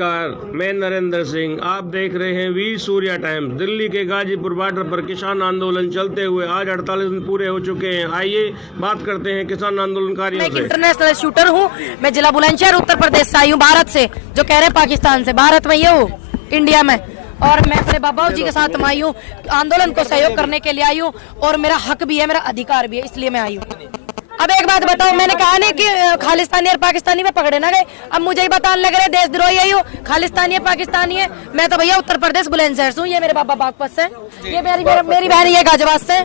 नमस्कार, मैं नरेंद्र सिंह। आप देख रहे हैं वीर सूर्या टाइम्स। दिल्ली के गाजीपुर बॉर्डर पर किसान आंदोलन चलते हुए आज 48 दिन पूरे हो चुके हैं। आइए बात करते हैं किसान आंदोलनकारियों से। मैं इंटरनेशनल शूटर हूँ। मैं जिला बुलंदशहर उत्तर प्रदेश से आई हूँ, भारत से। जो कह रहे हैं पाकिस्तान से, भारत में ये हूँ, इंडिया में। और मैं अपने बाबा जी के साथ आई हूँ, आंदोलन को सहयोग करने के लिए आई हूँ। और मेरा हक भी है, मेरा अधिकार भी है, इसलिए मैं आई हूँ। अब एक बात बताओ, मैंने कहा नहीं कि खालिस्तानी और पाकिस्तानी में पकड़े ना गए। अब मुझे ही बताने लग रहे देशद्रोही है, यो खालिस्तानी है पाकिस्तानी है। मैं तो भैया उत्तर प्रदेश बुलंदशहर से हूँ। ये मेरे बाबा बागपत से, ये मेरी बहन ये गाजियाबाद से।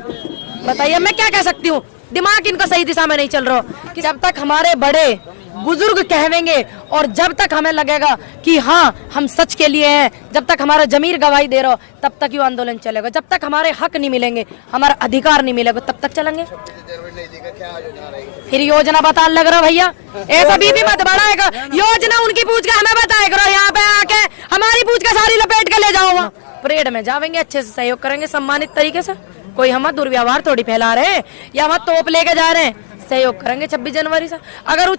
बताइए मैं क्या कह सकती हूँ। दिमाग इनका सही दिशा में नहीं चल रहा कि जब तक हमारे बड़े बुजुर्ग कहेंगे और जब तक हमें लगेगा कि हाँ हम सच के लिए हैं, जब तक हमारा जमीर गवाही दे रहा हो, तब तक ये आंदोलन चलेगा। जब तक हमारे हक नहीं मिलेंगे, हमारा अधिकार नहीं मिलेगा, तब तक चलेंगे। फिर योजना बताने लग रहा भैया, ऐसा भी मत बढ़ाएगा। योजना उनकी पूछ के हमें बताया करो, यहाँ पे आके हमारी पूछ के सारी लपेट के ले जाओ। वहाँ परेड में जाएंगे, अच्छे से सहयोग करेंगे सम्मानित तरीके से। कोई हम दुर्व्यवहार थोड़ी फैला रहे हैं या हम तोप लेके जा रहे हैं। सहयोग करेंगे 26 जनवरी से। अगर वो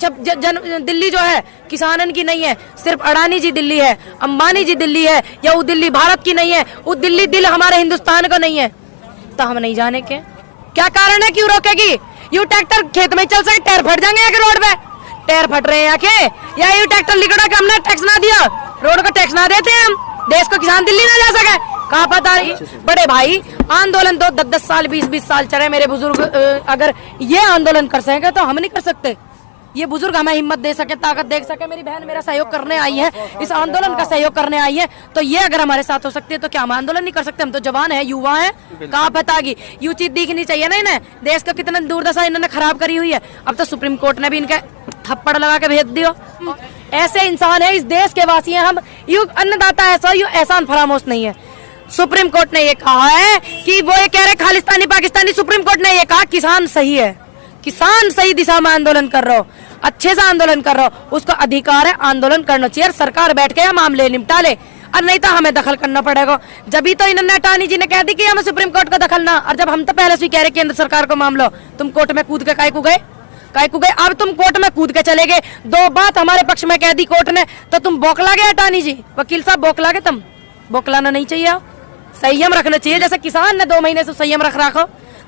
दिल्ली जो है किसानन की नहीं है, सिर्फ अडानी जी दिल्ली है, अंबानी जी दिल्ली है, या वो दिल्ली भारत की नहीं है, वो दिल्ली दिल हमारे हिंदुस्तान का नहीं है, तो हम नहीं जाने के क्या कारण है? क्यों रोकेगी? यू ट्रैक्टर खेत में चल सके, टायर फट जाएंगे एक रोड पे। टायर फट रहे हैं या क्या? या यू ट्रैक्टर लिखड़ा के हमने टैक्स ना दिया, रोड का टैक्स ना देते हम, देश को किसान दिल्ली ना जा सके? कहाँ पता है? बड़े भाई आंदोलन तो 10-10 साल 20-20 साल चले। मेरे बुजुर्ग अगर ये आंदोलन कर सके तो हम नहीं कर सकते? ये बुजुर्ग हमें हिम्मत दे सके, ताकत दे सके। मेरी बहन मेरा सहयोग करने आई है, इस आंदोलन का सहयोग करने आई है, तो ये अगर हमारे साथ हो सकती है तो क्या हम आंदोलन नहीं कर सकते? हम तो जवान है, युवा है। कहाँ पता की यू चीज दिखनी चाहिए ना इन्हें। देश का कितना दुर्दशा इन्होंने खराब करी हुई है। अब तो सुप्रीम कोर्ट ने भी इनके थप्पड़ लगा के भेज दियो। ऐसे इंसान है, इस देश के वासी है हम। यू अन्नदाता ऐसा, यू एहसान फरामोश नहीं है। सुप्रीम कोर्ट ने ये कहा है कि वो ये कह रहे खालिस्तानी पाकिस्तानी। सुप्रीम कोर्ट ने ये कहा किसान सही है, किसान सही दिशा में आंदोलन कर रहा हो, अच्छे से आंदोलन कर रहा हो, उसका अधिकार है, आंदोलन करना चाहिए। सरकार बैठ के मामले निपटा ले, और नहीं तो हमें दखल करना पड़ेगा। जब तो इन्होंने अटानी जी ने कह दी कि हमें सुप्रीम कोर्ट का दखल ना, और जब हम तो पहले से कह रहे केंद्र सरकार को मामला, तुम कोर्ट में कूद के काय को गए? अब तुम कोर्ट में कूद के चले गए। 2 बात हमारे पक्ष में कह दी कोर्ट ने, तो तुम बौखला गए अटानी जी, वकील साहब बौखला गए। तुम बौखलाना नहीं चाहिए, संयम रखना चाहिए। जैसे किसान ने 2 महीने से संयम रखो,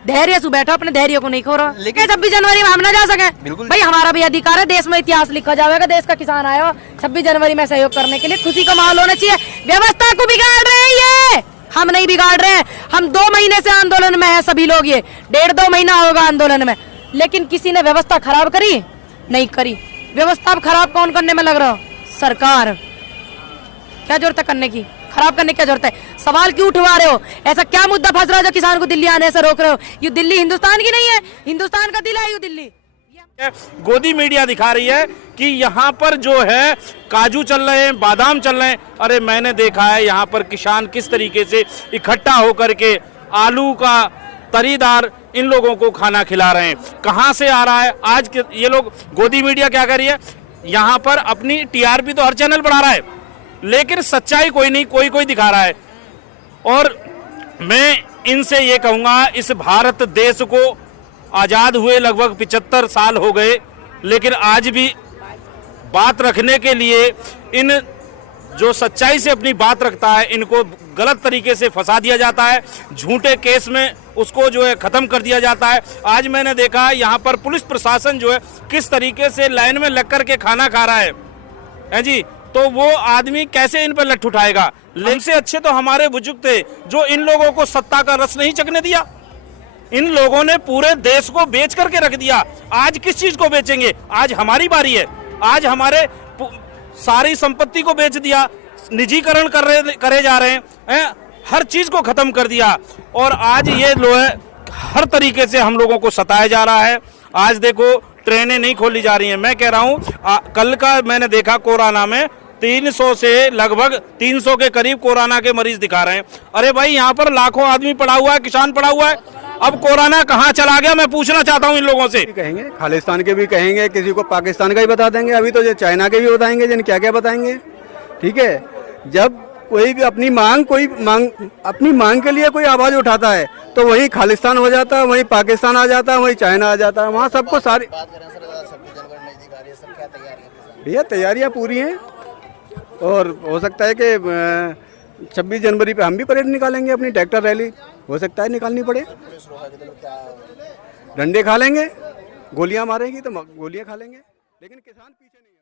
धैर्य से बैठो, अपने धैर्य को नहीं खो रहा। लेकिन 26 जनवरी में हम ना जा सके भाई, हमारा भी अधिकार है। देश में इतिहास लिखा जाएगा, देश का किसान आया 26 जनवरी में सहयोग करने के लिए। खुशी का माहौल होना चाहिए। व्यवस्था को बिगाड़ रहे हैं ये, हम नहीं बिगाड़ रहे हैं। हम 2 महीने से आंदोलन में है सभी लोग, ये 1.5-2 महीना होगा आंदोलन में, लेकिन किसी ने व्यवस्था खराब करी नहीं करी। व्यवस्था खराब कौन करने में लग रहा? सरकार। क्या जरूरत है करने की? खराब करने की क्या जरूरत है? सवाल क्यों उठवा रहे हो? ऐसा क्या मुद्दा फंस रहा है जो किसान को दिल्ली आने से रोक रहे हो? ये दिल्ली हिंदुस्तान की नहीं है, हिंदुस्तान का दिल है ये दिल्ली। गोदी मीडिया दिखा रही है कि यहाँ पर जो है काजू चल रहे हैं, बादाम चल रहे हैं। अरे मैंने देखा है यहाँ पर किसान किस तरीके से इकट्ठा होकर के आलू का तरीदार इन लोगों को खाना खिला रहे हैं। कहाँ से आ रहा है आज के ये लोग? गोदी मीडिया क्या कर रही है यहाँ पर? अपनी टीआरपी तो हर चैनल बढ़ा रहा है, लेकिन सच्चाई कोई नहीं, कोई दिखा रहा है। और मैं इनसे ये कहूँगा, इस भारत देश को आज़ाद हुए लगभग 75 साल हो गए, लेकिन आज भी बात रखने के लिए इन जो सच्चाई से अपनी बात रखता है, इनको गलत तरीके से फंसा दिया जाता है। झूठे केस में उसको जो है ख़त्म कर दिया जाता है। आज मैंने देखा यहाँ पर पुलिस प्रशासन जो है किस तरीके से लाइन में लग कर के खाना खा रहा है जी। तो वो आदमी कैसे इन पर लठ उठाएगा? इनसे अच्छे तो हमारे बुजुर्ग थे जो इन लोगों को सत्ता का रस नहीं चखने दिया। इन लोगों ने पूरे देश को बेच करके रख दिया। आज किस चीज को बेचेंगे? आज हमारी बारी है। आज हमारे सारी संपत्ति को बेच दिया, निजीकरण करे जा रहे हैं, हर चीज को खत्म कर दिया। और आज ये लोग हर तरीके से हम लोगों को सताया जा रहा है। आज देखो ट्रेनें नहीं खोली जा रही हैं। मैं कह रहा हूँ कल का मैंने देखा कोरोना में 300 से लगभग 300 के करीब कोरोना के मरीज दिखा रहे हैं। अरे भाई यहाँ पर लाखों आदमी पड़ा हुआ है, किसान पड़ा हुआ है। अब कोरोना कहाँ चला गया? मैं पूछना चाहता हूँ इन लोगों से। कहेंगे खालिस्तान के भी कहेंगे, किसी को पाकिस्तान का ही बता देंगे। अभी तो ये चाइना के भी बताएंगे, जिन क्या क्या बताएंगे। ठीक है, जब कोई भी अपनी मांग के लिए कोई आवाज उठाता है तो वहीं खालिस्तान हो जाता है, वहीं पाकिस्तान आ जाता है, वहीं चाइना आ जाता है। वहाँ सबको सारी भैया तैयारियां पूरी हैं। और हो सकता है कि 26 जनवरी पे हम भी परेड निकालेंगे, अपनी ट्रैक्टर रैली हो सकता है निकालनी पड़े। डंडे खा लेंगे, गोलियां मारेंगी तो गोलियां खा लेंगे, लेकिन किसान पीछे नहीं।